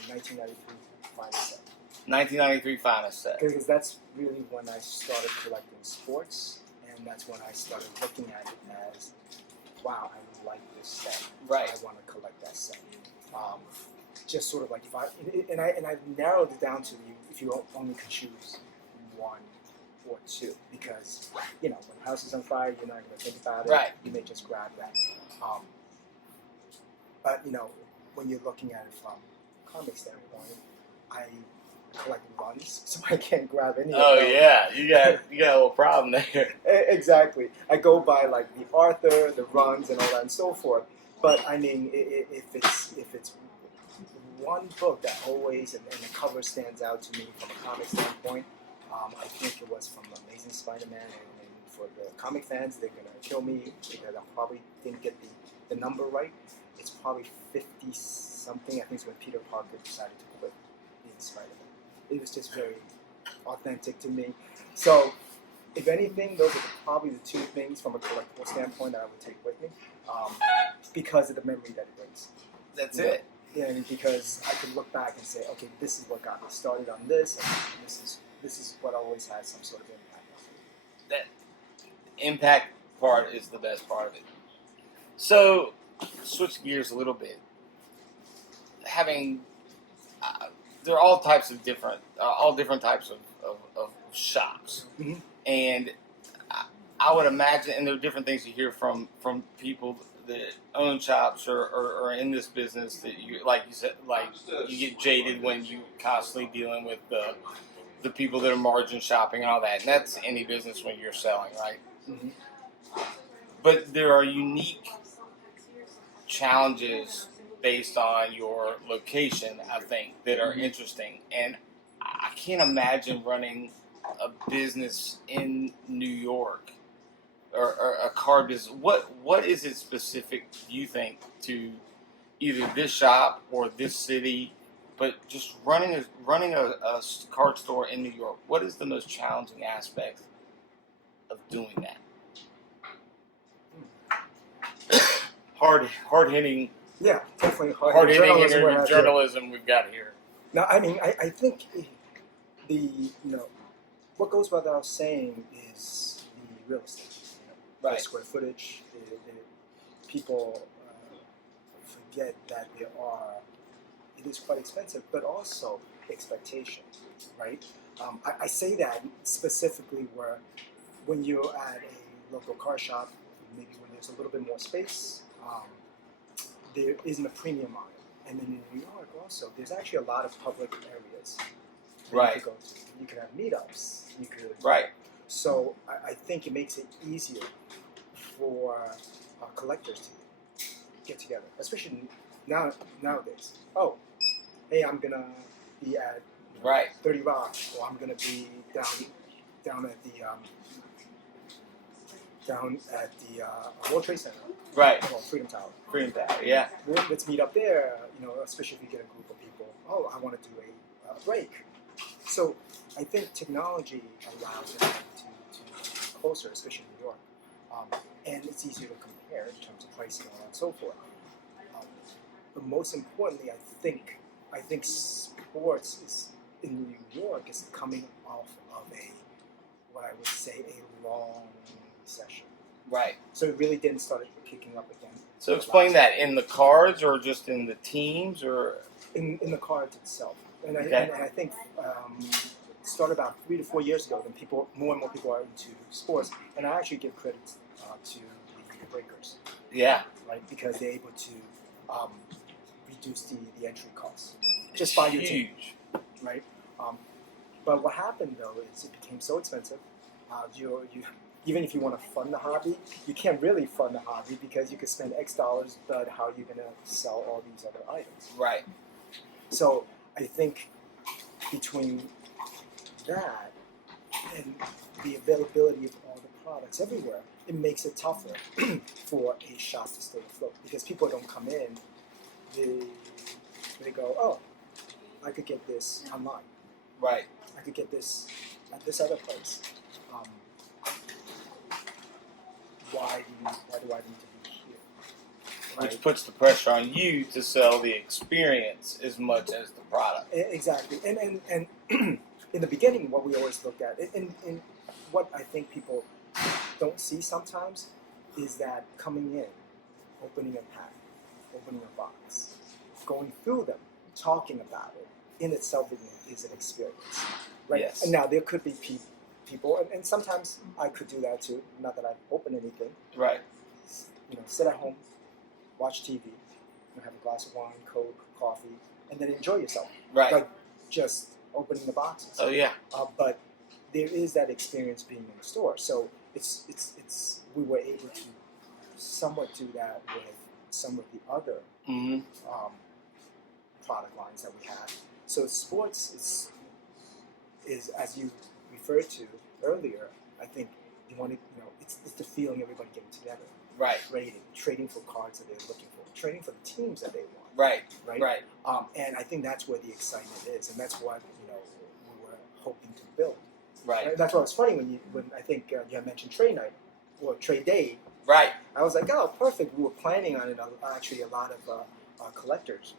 1993 finest set 1993 finest set. because that's really when I started collecting sports, and that's when I started looking at it as, wow, I like this set. Right. I want to collect that set. Just sort of like and I've narrowed it down to if you only could choose one or two, because when House is on fire, you're not going to think about it. Right. You may just grab that. But when you're looking at it from a comic standpoint, I collect runs, so I can't grab any. Oh of them. yeah, you got a little problem there. Exactly. I go by like the Arthur, the runs, and all that and so forth. But I mean, if it's one book that always and the cover stands out to me from a comic standpoint, I think it was from Amazing Spider-Man, and for the comic fans, they're gonna kill me because I probably didn't get the number right. It's probably 50 something. I think it's when Peter Parker decided to quit being Spider-Man. It was just very authentic to me. So, if anything, those are probably the two things from a collectible standpoint that I would take with me, because of the memory that it brings. That's it. Yeah, and because I could look back and say, okay, this is what got me started on this, and this is what always has some sort of impact. That impact part is the best part of it. So, switch gears a little bit. There are all different types of shops, Mhm. and I would imagine, and there are different things you hear from people that own shops or are in this business, that you, like you said, like you get jaded when you constantly dealing with the people that are margin shopping and all that, and that's any business when you're selling, right? Mm-hmm. But there are unique challenges based on your location, I think, that are interesting. And I can't imagine running a business in New York or a card business. What is it specific, you think, to either this shop or this city, but just running a card store in New York? What is the most challenging aspect of doing that? Hard hitting. Yeah, definitely Hard hitting journalism. journalism we've got here. Now, I mean, I think what goes without saying is the real estate. Right. The square footage. People forget that it is quite expensive, but also expectation, right? I say that specifically when you're at a local car shop, maybe when there's a little bit more space, there isn't a premium on it. And then in New York also, there's actually a lot of public areas that Right. you could go to. You could have meetups. You could. Right. So I think it makes it easier for collectors to get together, especially nowadays. Oh, hey, I'm gonna be at Right. 30 Rock, or I'm gonna be down at the World Trade Center, Right. or Freedom Tower. Freedom Tower. Yeah. Let's meet up there. Especially if you get a group of people. Oh, I want to do a break. So I think technology allows them to be closer, especially in New York, and it's easier to compare in terms of pricing and so forth. But most importantly, I think sports is in New York is coming off of what I would say a long recession. Right. So it really didn't start. kicking up again. So explain that in the cards or just in the teams or In the cards itself. And Okay. I think it started about 3 to 4 years ago. Then more and more people are into sports, and I actually give credit to the breakers, yeah, right? Because they're able to reduce the entry costs just by your team, huge. right? But what happened though is it became so expensive. You even if you want to fund the hobby, you can't really fund the hobby because you could spend X dollars, but how are you going to sell all these other items? Right. So I think between that and the availability of all the products everywhere, it makes it tougher for a shop to stay afloat because people don't come in. They go, oh, I could get this online. Right. I could get this at this other place. Why do I need to be here? Which Right? puts the pressure on you to sell the experience as much as the product. Exactly. And in the beginning, what we always look at, and what I think people don't see sometimes, is that coming in, opening a pack, opening a box, going through them, talking about it, in itself is an experience. Right? Yes. And now there could be people, and sometimes I could do that too, not that I've opened anything, Right. Sit at home, watch TV, have a glass of wine, Coke, coffee, and then enjoy yourself. Right. Like just opening the boxes. Oh yeah. But there is that experience being in the store. So it's we were able to somewhat do that with some of the other Mm-hmm. product lines that we have. So sports is as you referred to earlier. I think you want to it's the feeling everybody getting together. Right. Trading for cards that they're looking for, trading for the teams that they want. Right. Right. Right. And I think that's where the excitement is, and that's what we were hoping to build. Right. And that's why it's funny when I think you had mentioned trade night or trade day. Right. I was like, oh, perfect. We were planning on it. Actually, a lot of collectors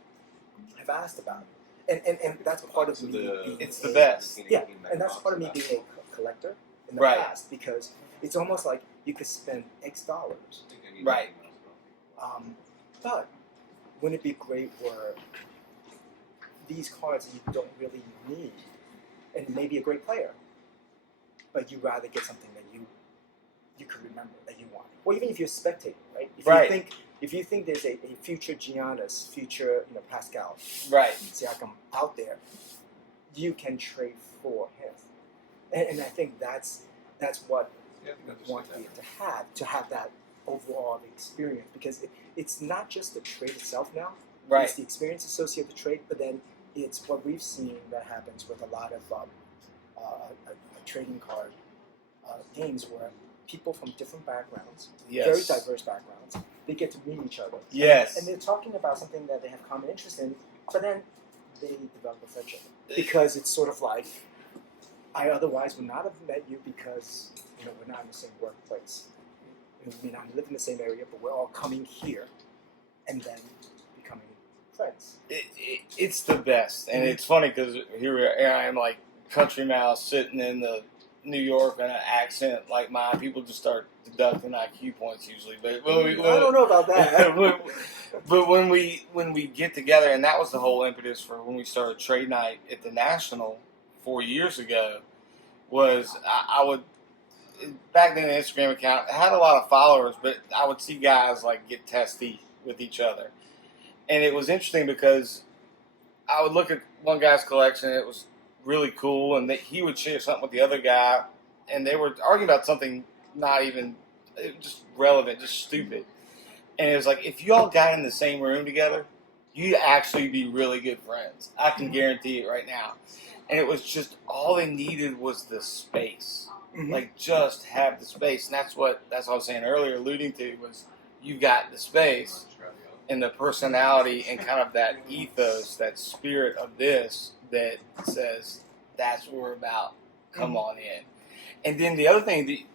have asked about it, and that's part of me. It's the best. Yeah, and that's part of me being a collector in the Right. past because it's almost like you could spend X dollars. Right. But wouldn't it be great where these cards that you don't really need, and maybe a great player, but you rather get something that you could remember that you want, or even if you're spectating, right? If you think there's a future Giannis, future Pascal, Right. Siakam out there, you can trade for him, and I think that's what we want you to have that overall experience, because it's not just the trade itself now. Right. It's the experience associated with the trade, but then it's what we've seen that happens with a lot of trading card games where people from different backgrounds, Yes. very diverse backgrounds, they get to meet each other. Yes. And they're talking about something that they have common interest in, but then they develop a friendship. Because it's sort of like, I otherwise would not have met you because we're not in the same workplace. We may not live in the same area, but we're all coming here and then becoming friends. It's the best, and it's funny because here I am, like country mouse, sitting in the New York and an accent like mine. People just start deducting IQ points usually, but I don't know about that. but when we get together, and that was the whole impetus for when we started trade night at the National 4 years ago. Was I would back then the Instagram account had a lot of followers, but I would see guys like get testy with each other, and it was interesting because I would look at one guy's collection, and it was really cool, and he would share something with the other guy, and they were arguing about something not even just relevant, just stupid. And it was like, if you all got in the same room together, you'd actually be really good friends. I can guarantee it right now. And it was just all they needed was the space. Mhm. Like, just have the space. And that's what I was saying earlier, alluding to, was you got the space and the personality and kind of that ethos, that spirit of this that says, that's what we're about. Come on in. And then the other thing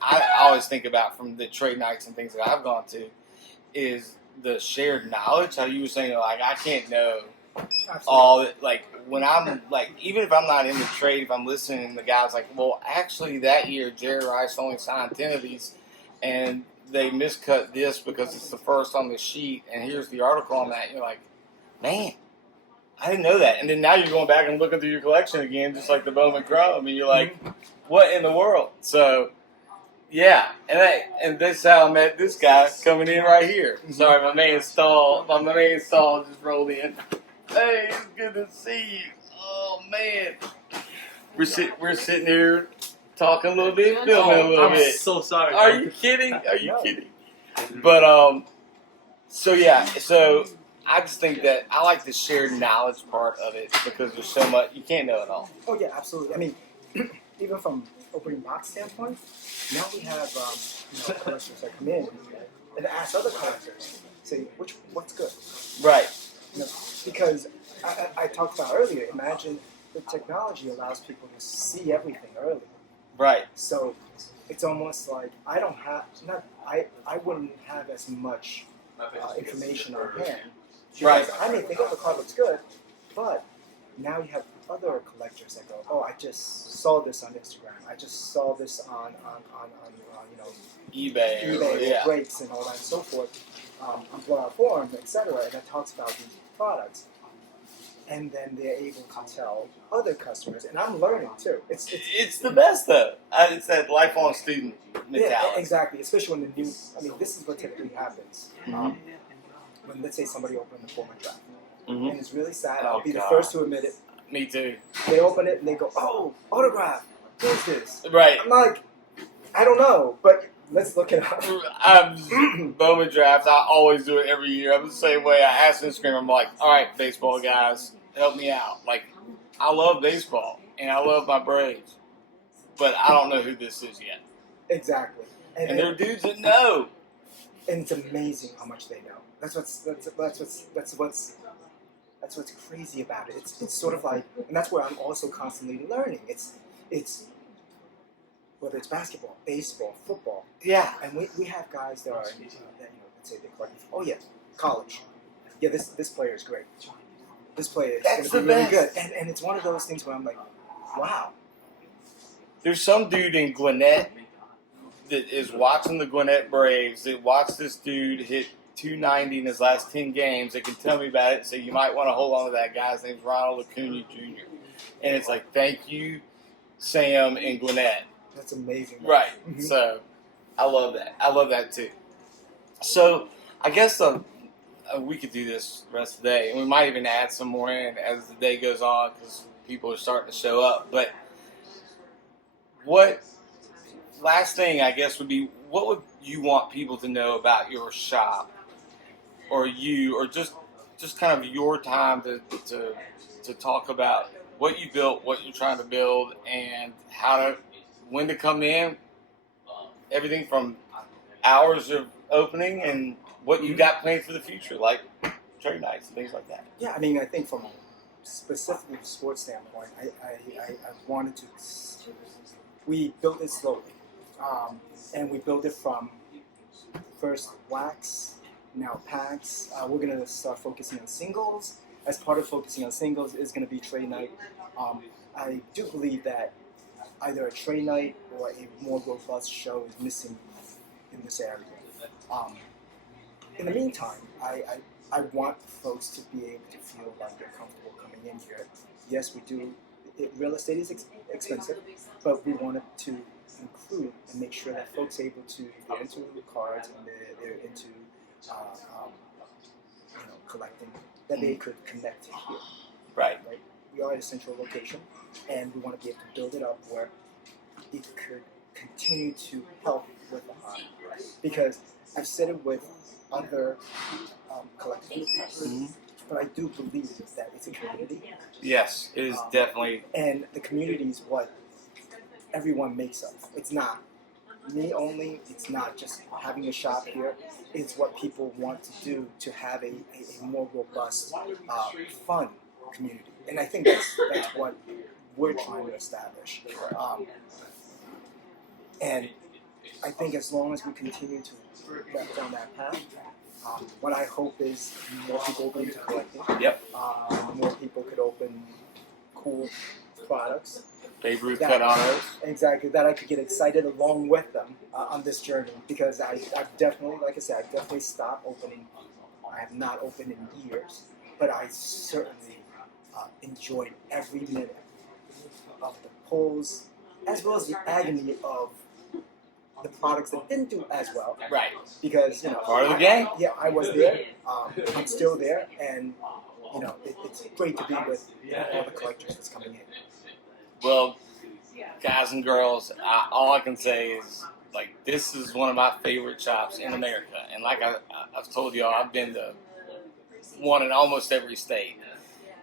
I always think about from the trade nights and things that I've gone to is the shared knowledge. How you were saying, like, I can't know Absolutely. all that. Like, when I'm, like, even if I'm not in the trade, if I'm listening, the guy's like, well, actually, that year, Jerry Rice only signed 10 of these, and they miscut this because it's the first on the sheet, and here's the article on that. And you're like, man, I didn't know that. And then now you're going back and looking through your collection again, just like the Bowman Chrome, and you're like, what in the world? So, yeah, and this is how I met this guy coming in right here. Sorry, my man Stahl just rolled in. Hey, it's good to see you. Oh man, we're sitting here talking a little bit, filming a little bit. I'm so sorry. Are you kidding? Are you kidding? But so yeah, so I just think that I like the shared knowledge part of it because there's so much you can't know it all. Oh yeah, absolutely. I mean, even from opening box standpoint, now we have collectors that come in and ask other collectors, say what's good, Right. Because I talked about earlier. Imagine the technology allows people to see everything early. Right. So it's almost like I wouldn't have as much information on hand. Right. I may think, the card looks good, but now you have other collectors that go, oh, I just saw this on Instagram. I just saw this on eBay, breaks and all that and so forth, on Blowout Forum, etc. And that talks about these products. And then they're able to tell other customers, and I'm learning too. It's the best though. It's that lifelong student mentality. Yeah, exactly. Especially when this is what typically happens. When let's say somebody opened the former draft, and it's really sad. I'll be the first to admit it. Me too. They open it and they go, "Oh, autograph. Who's this?" Right. I'm like, I don't know, but let's look it up. Bowman drafts. I always do it every year. I'm the same way. I ask Instagram. I'm like, all right, baseball guys, help me out. Like, I love baseball and I love my Braves, but I don't know who this is yet. Exactly. And there are dudes that know. And it's amazing how much they know. That's what's crazy about it. It's sort of like, and that's where I'm also constantly learning. It's whether it's basketball, baseball, football. Yeah. And we have guys that are that let's say they're like, oh yeah, college. Yeah, this player is great. This player is going to be really good. And it's one of those things where I'm like, wow. There's some dude in Gwinnett that is watching the Gwinnett Braves that watched this dude hit 290 in his last 10 games. They can tell me about it, so you might want to hold on to that guy. His name's Ronald Acuna Jr. And it's like, thank you, Sam in Gwinnett. That's amazing. Right. Mm-hmm. So I love that. I love that too. So I guess we could do this the rest of the day, and we might even add some more in as the day goes on because people are starting to show up. But last thing I guess would be, what would you want people to know about your shop or just kind of your time to talk about what you built, what you're trying to build, and when to come in, everything from hours of opening and what you got planned for the future, like trade nights and things like that. Yeah, I mean, I think from specifically the sports standpoint, I wanted to. We built it slowly, and we built it from first wax, now packs. We're gonna start focusing on singles. As part of focusing on singles is gonna be trade night. I do believe that either a trade night or a more robust show is missing in this area. In the meantime, I want folks to be able to feel like they're comfortable coming in here. Yes, we do. Real estate is expensive, but we wanted to include and make sure that folks are able to, if they're into cards and they're into collecting, that they could connect to here. Right. We are at a central location, and we want to be able to build it up where it could continue to help with the hobby. Because I've said it with other collectors, but I do believe that it's a community. Yes, it is definitely. And the community is what everyone makes of. It's not me only. It's not just having a shop here. It's what people want to do to have a more robust, fun community. And I think that's what we're trying to establish. And I think as long as we continue to get down that path, what I hope is more people open to collecting. Yep. More people could open cool products. Babe Ruth that- cut honors. exactly, that I could get excited along with them on this journey, because I've definitely, like I said, I've definitely stopped opening. I have not opened in years, but I certainly enjoyed every minute of the pulls, as well as the agony of the products that didn't do as well. Right. Because, Part of the game. Yeah, I was there. I'm still there, and it's great to be with all the collectors that's coming in. Well, guys and girls, all I can say is, like, this is one of my favorite shops in America. And like I've told y'all, I've been to one in almost every state.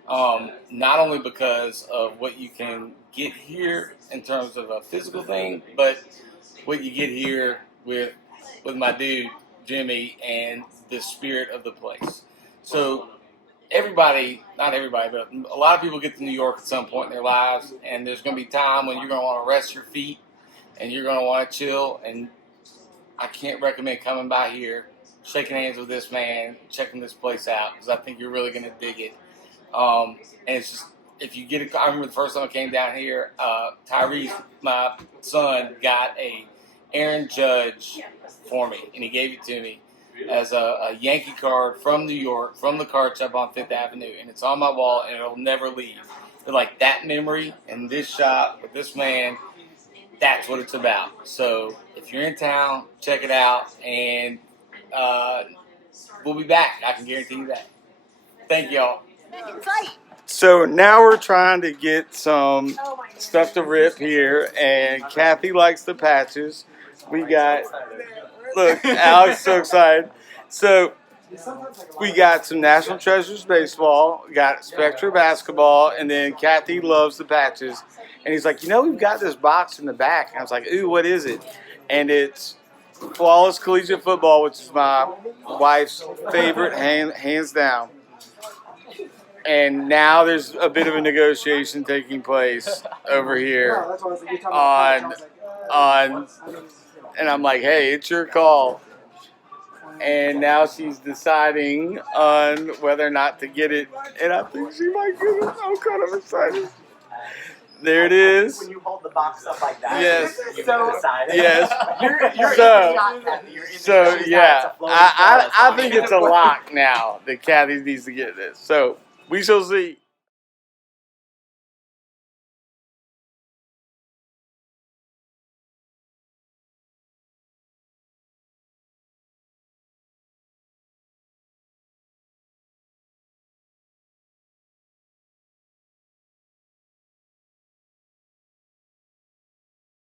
Not only because of what you can get here in terms of a physical thing, but what you get here with my dude, Jimmy, and the spirit of the place. So everybody, not everybody, but a lot of people get to New York at some point in their lives, and there's going to be time when you're going to want to rest your feet and you're going to want to chill. And I can't recommend coming by here, shaking hands with this man, checking this place out, because I think you're really going to dig it. And it's just, if you get I remember the first time I came down here, Tyrese, my son, got a Aaron Judge for me, and he gave it to me as a Yankee card from New York, from the card shop on 5th Avenue, and it's on my wall, and it'll never leave. But like that memory and this shop with this man, that's what it's about. So if you're in town, check it out, and we'll be back. I can guarantee you that. Thank y'all. So now we're trying to get some stuff to rip here, and Kathy likes the patches. We got, look, Alex is so excited. So we got some National Treasures baseball, got Spectra basketball, and then Kathy loves the patches. And he's like, we've got this box in the back. And I was like, ooh, what is it? And it's Flawless Collegiate Football, which is my wife's favorite, hands down. And now there's a bit of a negotiation taking place over here on, and I'm like, hey, it's your call. And now she's deciding on whether or not to get it, and I think she might get it. I'm kind of excited. There it is. When you hold the box up like that, Yes. you decide. Yes. You're So- in the shot, Kathy. You're in the So shot. yeah, It's a flowing I flawless think it's a box. lock now that Kathy needs to get this. So we shall see.